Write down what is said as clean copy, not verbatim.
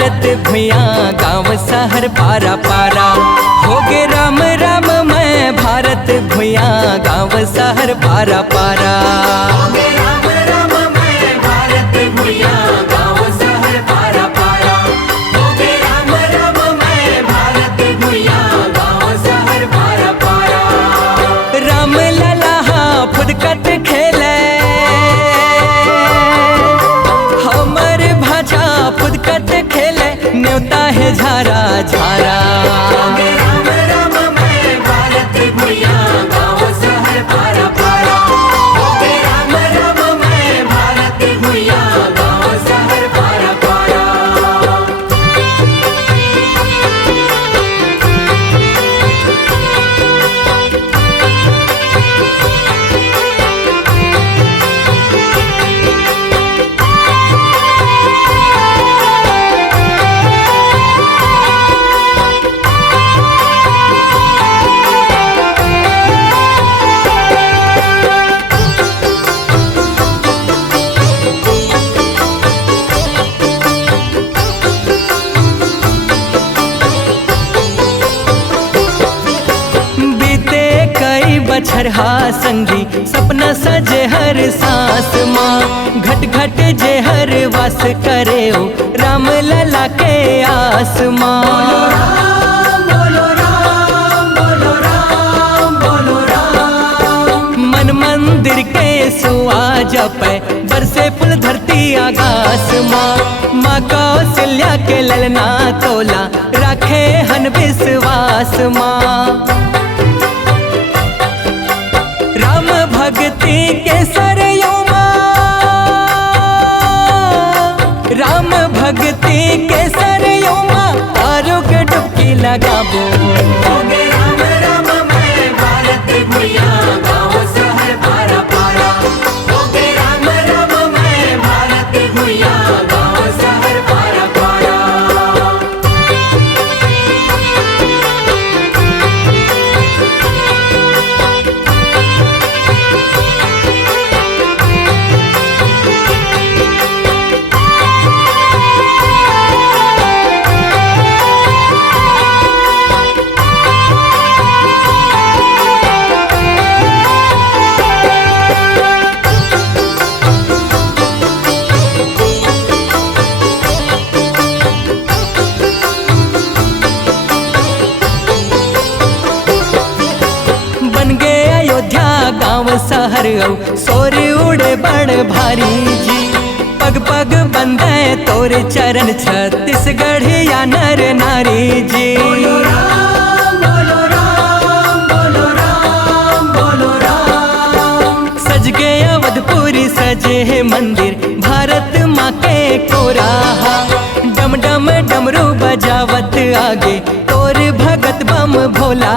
भारत भुइया गाँव शहर पारा पारा। हो गे राम राम मैं भारत भुइया गाँव शहर पारा पारा। हो गे राम राम मैं भारत भुइया गाँव शहर पारा पारा। हो गे राम राम मैं भारत भुइया गाँव शहर पारा पारा। राम लला फुदकत खेले हमर भाषा फुदकत खेले न्योता है झारा झारा। हो गे राम राम मैं भारत भुइया गाँव शहर पारा पारा। हो गे राम राम मैं भारत भुइया गाँव शहर पारा पारा। बछरहा संगी सपना सजे हर सांस माँ। घट घट जे हर वास करे ओ राम लला के आस माँ। बोलो राम बोलो राम बोलो राम। मन मंदिर के सुआ जपे बरसे फुल धरती आकाश माँ। माँ कौशल्या के ललना तोला राखे हन विश्वास माँ। राम भक्ति के सरयों माँ, राम भक्ति के सरयों माँ आरोग्य डुबकी लगाबो। हो गे राम राम मैं भारत भुइया गाँव शहर पारा पारा। हो गे राम राम मैं भारत भुइया गाँव शहर पारा पारा। गाँव शहर सोर उड़े बड़ भारी जी। पग पग बंदे तोर चरण छत्तीसगढ़ या नर नारी जी। बोलो राम बोलो राम बोलो राम बोलो राम। सज के अवधपुरी सजे है मंदिर भारत माँ के कोराहा। डम डम डमरू बजावत आगे तोर भगत बम भोला।